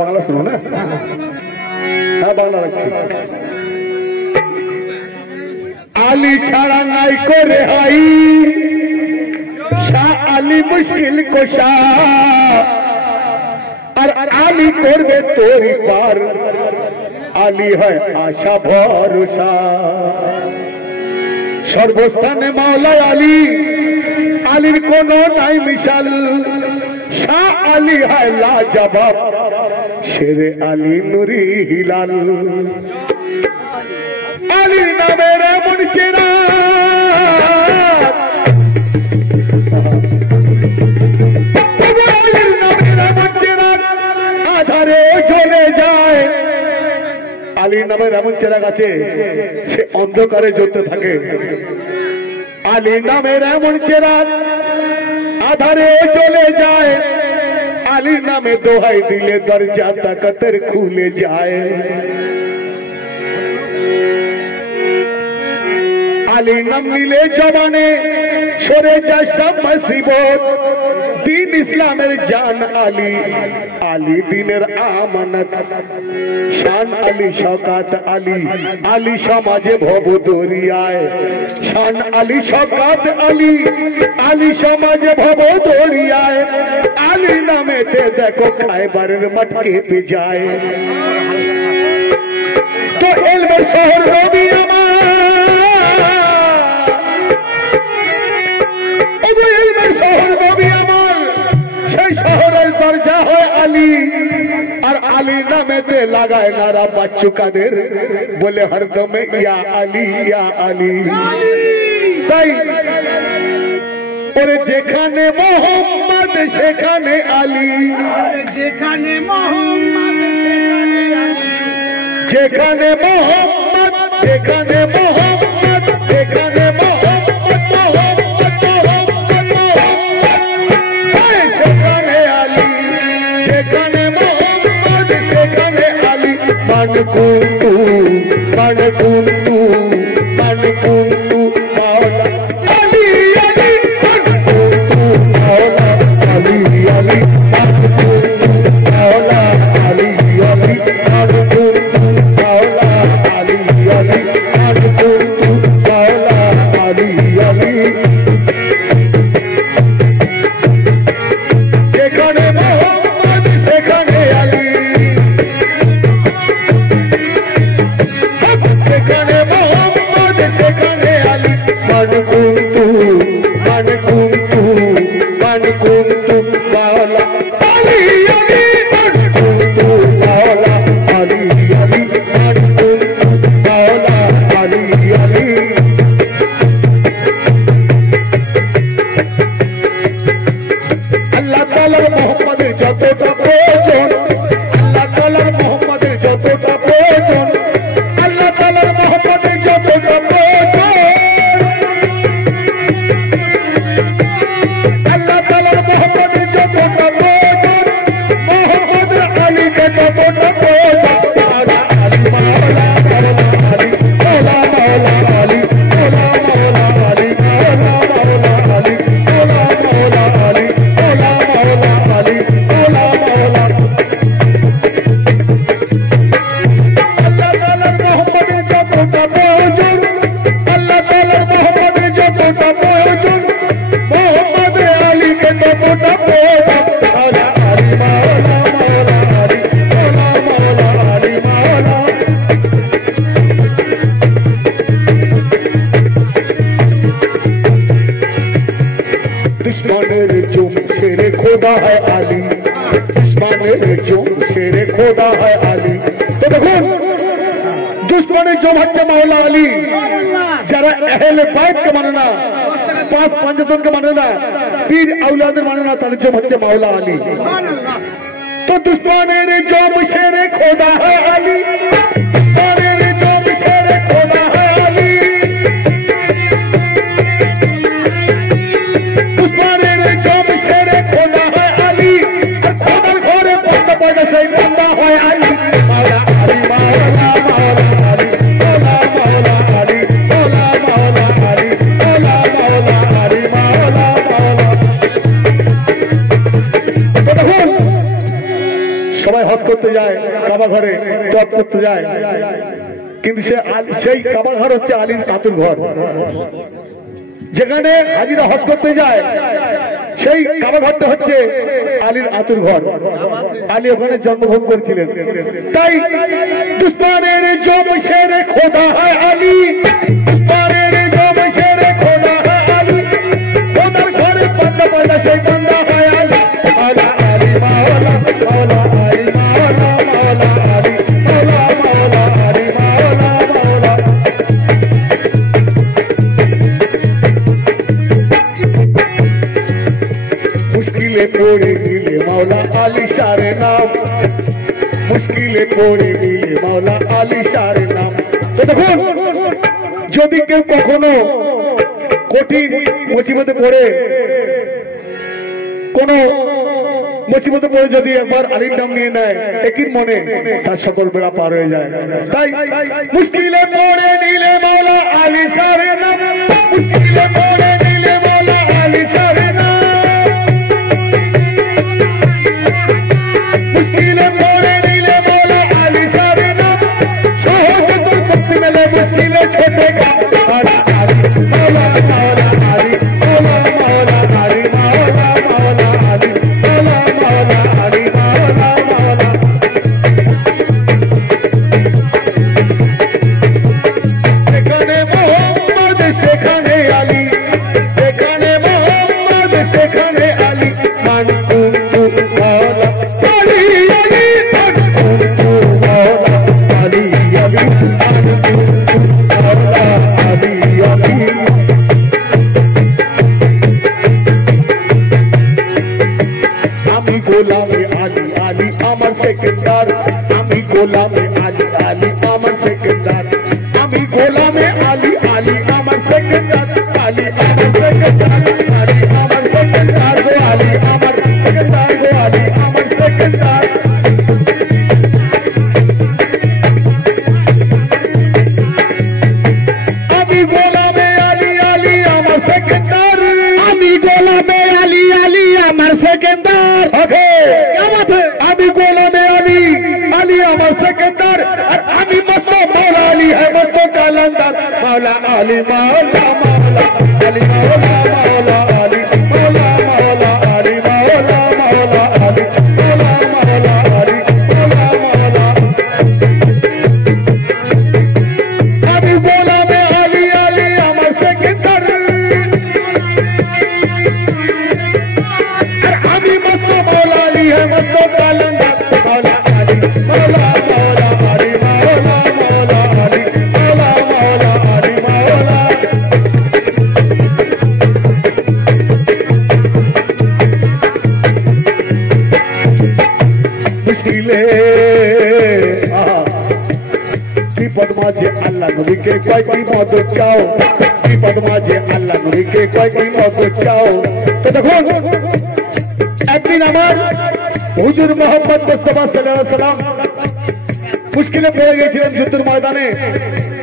বাংলা শুনো না, হ্যাঁ বাংলা রাখছি। আলী ছাড়া নাই করে হাই, শাহ আলী মুশকিল কোশা, আর আলী করবে তোরি পার, আলী হয় আশা ভরসা। সর্বস্থানে মাওলা আলী, আলীর কোন নাই মিশাল, শাহ আলী হয় লাজবাব, শেরে আলী নুরি হিলাল। আলীর নামের এমন চেনা, আলীর নামের এমন চেনা আধারে চলে যায়। আলীর নামের এমন চেরাগ আছে সে অন্ধকারে জ্বলতে থাকে। আলীর নামের এমন চেরাগ আধারে চলে যায়। আলীর নামে দোহাই দিলে দরজা তাকতের খুলে যায়। আলীর নাম নিলে জবানে সরে যায় সব মুসিবত। দিন ইসলামের জান আলী, আলী দিনের আমানত। শান আলী শওকাত আলী, আলী সমাজে ভব দরিয়ায়। শান আলী শওকাত আলী, আলী সমাজে ভব দরিয়ায়। আলী নামেতে দেখো খায়বারের মটকে পে যায়। তো এলমের শহর নবী আমার, শহর নবী আমার, সেই শহরের দরজা হয় আলী। আর আলী নামেতে লাগায় নারা বাচ্চু কাদের, বলে হরদমে ইয়া আলী ইয়া আলী। তাই ওরে যেখানে মোহাম্মদ সেখানে আলী, যেখানে মোহাম্মদ সেখানে আলী, যেখানে মোহাম্মদ সেখানে মোহাম্মদ, যেখানে মোহাম্মদ সেখানে আলী, যেখানে মোহাম্মদ সেখানে আলী। মানকুন্তু মানকুন্তু মানকুন্তু মাওলা আলী আলী, মানকুন্তু মাওলা আলী আলী, মানকুন্তু মাওলা আলী আলী, মানকুন্তু মাওলা আলী আলী, মানকুন্তু মাওলা আলী আলী। যেখানে মোহাম্মদ সেখানে আলী, যেখানে মোহাম্মদ সেখানে আলী। মানকুন্তু মানকুন্তু মানকুন্তু মাওলা আলী আলী, মানকুন্তু মাওলা আলী আলী, মানকুন্তু মাওলা আলী আলী। আল্লাহ তাআলার মুহাম্মাদের যতটা প্রয়োজন, আল্লাহ তাআলার মুহাম্মাদের যতটা প্রয়োজন, আল্লাহ তাআলার মুহাম্মাদের যতটা প্রয়োজন, আল্লাহ তাআলার মুহাম্মাদের যতটা প্রয়োজন, মুহাম্মদ আলীকে ততটা প্রয়োজন। মাওলা আলী মাওলা আলী, মাওলা মাওলা আলী, মাওলা মাওলা আলী, মাওলা মাওলা আলী, মাওলা মাওলা আলী, মাওলা মাওলা আলী, মাওলা মাওলা। আল্লাহ তাআলার মুহাম্মাদের যতটা প্রয়োজন, আল্লাহ তাআলার মুহাম্মাদের যতটা প্রয়োজন, মুহাম্মদ আলীকে ততটা প্রয়োজন। মাওলা আলী মাওলা মাওলা আলী, মাওলা মাওলা আলী, মাওলা। दुश्मनेर जुम शेरे खोदा है आली, दुश्मनेर जुम शेरे खोदा है आली। तो देखो दुश्मनेर जुम হচ্ছে মাওলা আলী। যারা আহলে বাইত কে মানে না, পাঁচ পাঁচজন কে মানে না, পীর আউলাদের মানে না, তাদের জম হচ্ছে মাওলা আলী। তো দুশ্মনের জম शेरे खोदा है आली, দুশ্মনের জম शेरे खोदा है आली। दुश्मनेर जम शेरे खोदा है आली, और खोदार घरे बंदा पड़े से बंदा है आली। माওলা আলী माওলা माওলা আলী, माওলা माওলা আলী, माওলা माওলা আলী, माওলা माওলা আলী, মাওলা মাওলা। তো দেখুন হজ করতে যায় কাবা ঘরে তওয়াফ করতে যায়, কিন্তু সেই কাবা ঘর হচ্ছে আলীর আতুর ঘর। যেখানে হাজিরা হজ করতে যায় সেই কাবা ঘরটা হচ্ছে আলীর আতুর ঘর। আলী ওখানে জন্মগ্রহণ করেছিলেন। তাই দুশ্মনের জম শেরে খোদা হয় আলী, দুশ্মনের জম শেরে খোদা হয় আলী, খোদার ঘরে বান্দা বান্দা সেই বান্দা হয় আলী। মাওলা আলী মাওলা মাওলা আলী মাওলা মাওলা আলী মাওলা মাওলা আলী মাওলা মাওলা। মুশকিলে পড়ে দিলে মাওলা আলী সারে নাম, মুশকিলে পড়ে দিলে মাওলা আলী সারে নাম। তো দেখুন, যদি কেউ কখনো কঠিন মুসিবতে পড়ে, কোন মুসিবতে পড়ে যদি একবার আলীর নাম নিয়ে নেয়, একই মনে তার সকল বেড়া পার হয়ে যায়। তাই মুশকিলে পড়ে নিলে মাওলা আলী সারে নাম, মুশকিলে পড়ে নিলে মাওলা আলী সারে নাম, মুশকিলে পড়ে নিলে মাওলা আলী সারে নাম, সহজে তোর মুক্তি মেলে মুশকিলে ছোটে কাম। মাওলা আলী মাওলা মাওলা আলী মাওলা মাওলা আলী মাওলা মাওলা আলী মাওলা মাওলা আলী মাওলা মাওলা। সেখানে মোহাম্মদ সেখানে আলী, সেখানে মোহাম্মদ সেখানে আলী, মান কুনতু মাওলা আলী আলী, মান কুনতু মাওলা আলী আলী, মান কুনতু মাওলা আলী আলী। আমি গোলামে আলী আলী আমার সেকেন্ডার, আমি গোলামে আলী আলী আমার সেকেন্ডার, আমি গোলামে আলী আলী আমার সেকেন্ডার, আলী আমার সেকেন্ডার, আলী আমার সেকেন্ডার গো আলী আমার সেকেন্ডার গো আলী আমার সেকেন্ডার। আমি গোলামে আলী আলী আমার সেকেন্ডার, আমি গোলামে আলী আলী আমার সেকেন্ডার। ওকে क्या बात है? আমি গোলামে আলী আলী আমার সেকেন্ডার, আর আমি মস্ত মাওলা আলী है मस्त কালান্দার। মাওলা আলী মাওলা মাওলা আলী মাওলা মাওলা আলী মাওলা মাওলা আলী মাওলা মাওলা আলী মাওলা মাওলা আলী মাওলা মাওলা। আমি গোলামে আলী আলী আমার সেকেন্ডার, আর আমি মস্ত মাওলা আলী है मस्त কালান্দার। মাওলা আলী মাওলা মাওলা আলী মাওলা মাওলা আলী মাওলা মাওলা আলী মাওলা। মুশকিলে বিপদ মাঝে আল্লাহ নবীকে কয়টি মদত চাও, বিপদ মাঝে আল্লাহ নবীকে কয়টি মদত চাও। তো দেখুন, একদিন আমার হুজুর মোহাম্মদ মুস্তাফা সাল্লাল্লাহু আলাইহি ওয়াসাল্লাম মুশকিলে পড়ে গিয়েছিলেন যুদ্ধের ময়দানে।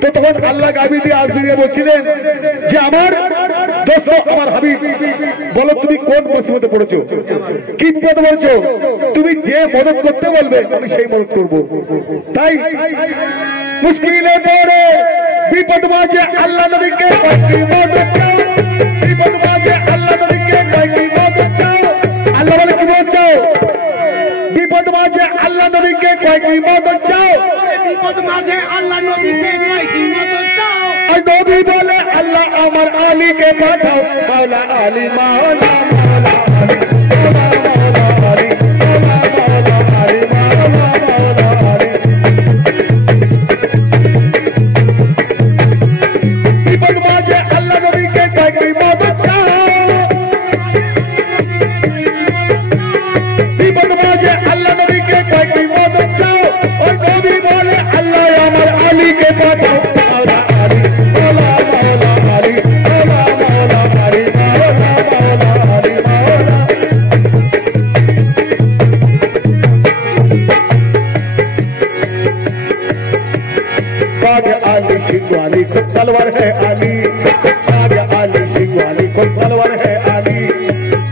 তো তখন আল্লাহ গাবি দিয়ে আসবি দিয়ে বলছিলেন যে আমার দোস্ত আমার হাবিব, বলো তুমি কোন মুসিবতে পড়েছো, কি বিপদে পড়েছো, তুমি যে মদত করতে বলবে আমি সেই মদত করবো। তাই মুশকিলে পড়ে বিপদ মাঝে আল্লাহ নবীকে কয়টি মদত চাও, বিপদ মাঝে আল্লাহ নবীকে কয়টি মদত চাও। আল্লাহ বলে কি মদত চাও, বিপদ মাঝে আল্লাহ নবীকে কয়টি মদত চাও, বিপদ মাঝে আল্লাহ নবীকে কয়টি মদত চাও। আর নবী বলে আল্লাহ আমার আলীকে পাঠাও। মাওলা আলী মাওলা মাওলা আলী মাওলা মাওলা আলী মাওলা মাওলা আলী মাওলা মাওলা আলী। বিপদ মাঝে আল্লাহ নবীকে কয়টি মদত চাও, বিপদ মাঝে আল্লাহ নবীকে কয়টি মদত চাও। আর নবী বলে আল্লাহ আমার আলীকে পাঠাও। মাওলা আলী মাওলা মাওলা আলী মাওলা মাওলা আলী মাওলা মাওলা আলী মাওলা। बाग आली शिकवाली को तलवार है आली, बाग आली शिकवाली को तलवार है आली,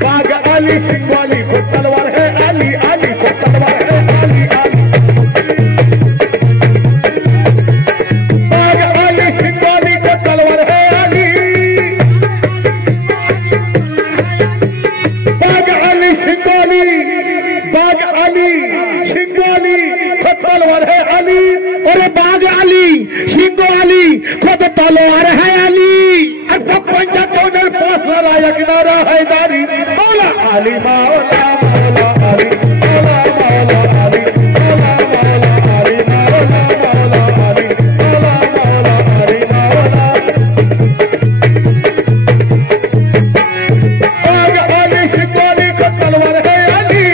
बाग आली शिकवाली को तलवार है आली, आली को तलवार है आली आली। तलवार है अली पंचतों पोसरा एक नारा है दारी मौला अली मौला मौला अली मौला मौला अली मौला मौला अली मौला मौला अली मौला मौला अली मौला आग अली शिकवानी को तलवार है अली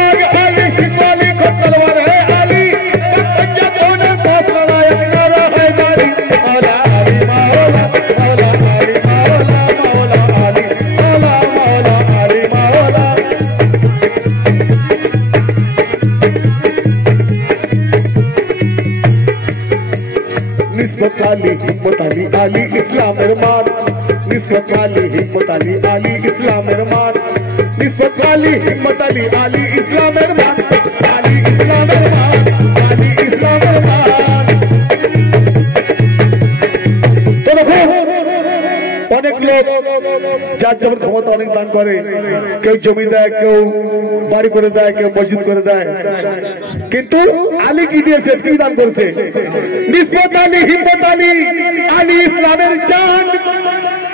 आग अली शिकवानी को तलवार है अली पंचतों पोसरा एक नारा है दारी मौला अली मौला मौला अली मौला मौला अली मौला मौला अली मौला निस्बत अली हिम्मत अली अली इस्लाम रहमान निस्बत अली हिम्मत अली अली इस्लाम रहमान निस्बत अली हिम्मत अली अली इस्लाम रहमान अली इस्लाम रहमान अली इस्लाम रहमान तो देखो অনেক লোক যার যেমন ক্ষমতা অনেক দান করে কেউ জমি দেয় কেউ বাড়ি করে দেয় কেউ মসজিদ করে দেয় কিন্তু আলী কি দিয়েছে কি দান করেছে নিসবত আলী হিম্মত আলী আলী ইসলামের জান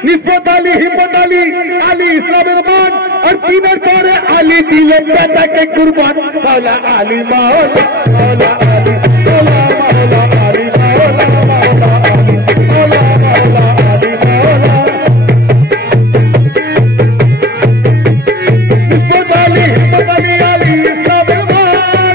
নিসবত আলী হিম্মত আলী আলী ইসলামের মান আর দিনের পরে আলী দিলে বেটাকে কুরবান মাওলা আলী মাওলা মাওলা আলী মাওলা মাওলা আলী মাওলা মাওলা আলী মাওলা মাওলা আলী মাওলা নিসবত আলী হিম্মত আলী আলী ইসলামের মান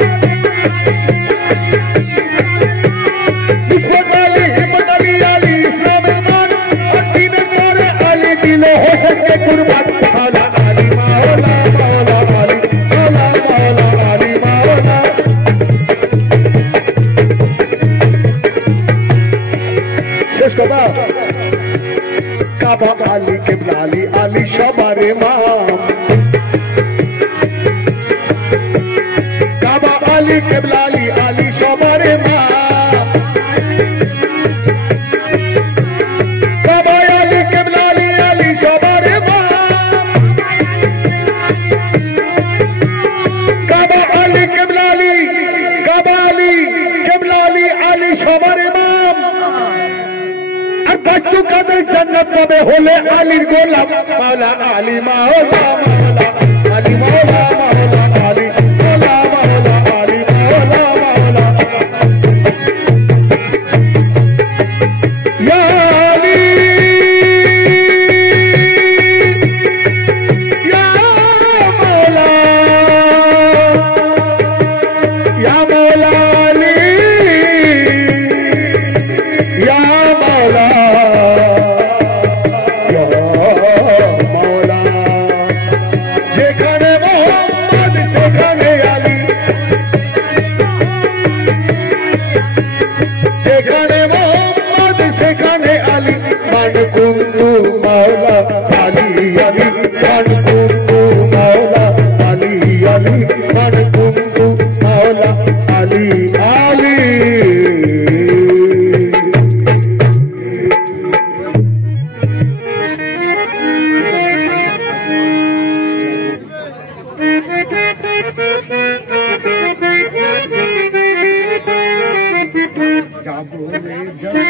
নিসবত আলী হিম্মত আলী আলী ইসলামের মান আর দিনের পরে আলী দিলে হোসেনকে কুরবান মাওলা আলী মাওলা মাওলা আলী মাওলা মাওলা আলী মাওলা শেষ কথা কাবা আলী কেবলা আলী আলী সবার ইমাম কাবা আলী কেবলা আলী আলী সবার ইমাম কাবা আলী কেবলা আলী আলী সবার ইমাম কাবা আলী কেবলা আলী কাবা আলী কেবলা আলী আলী সবার ইমাম আর বাচ্চু কাদের জান্নাত পাবে হলে আলীর গোলাম মাওলা আলী মাওলা মাওলা আলী মাওলা মাওলা আলী মাওলা মাওলা আলী মাওলা মাওলা ইয়া আলী ইয়া মাওলা ইয়া মাওলা আলী ইয়া মাওলা ইয়া মাওলা যেখানে মোহাম্মদ সেখানে আলী যেখানে মোহাম্মদ সেখানে আলী মান কুন্তু মাওলা আলী আলী মান কুন্তু মাওলা আলী আলী মান কুন্তু মাওলা আলী আলী যাবো রে যাবো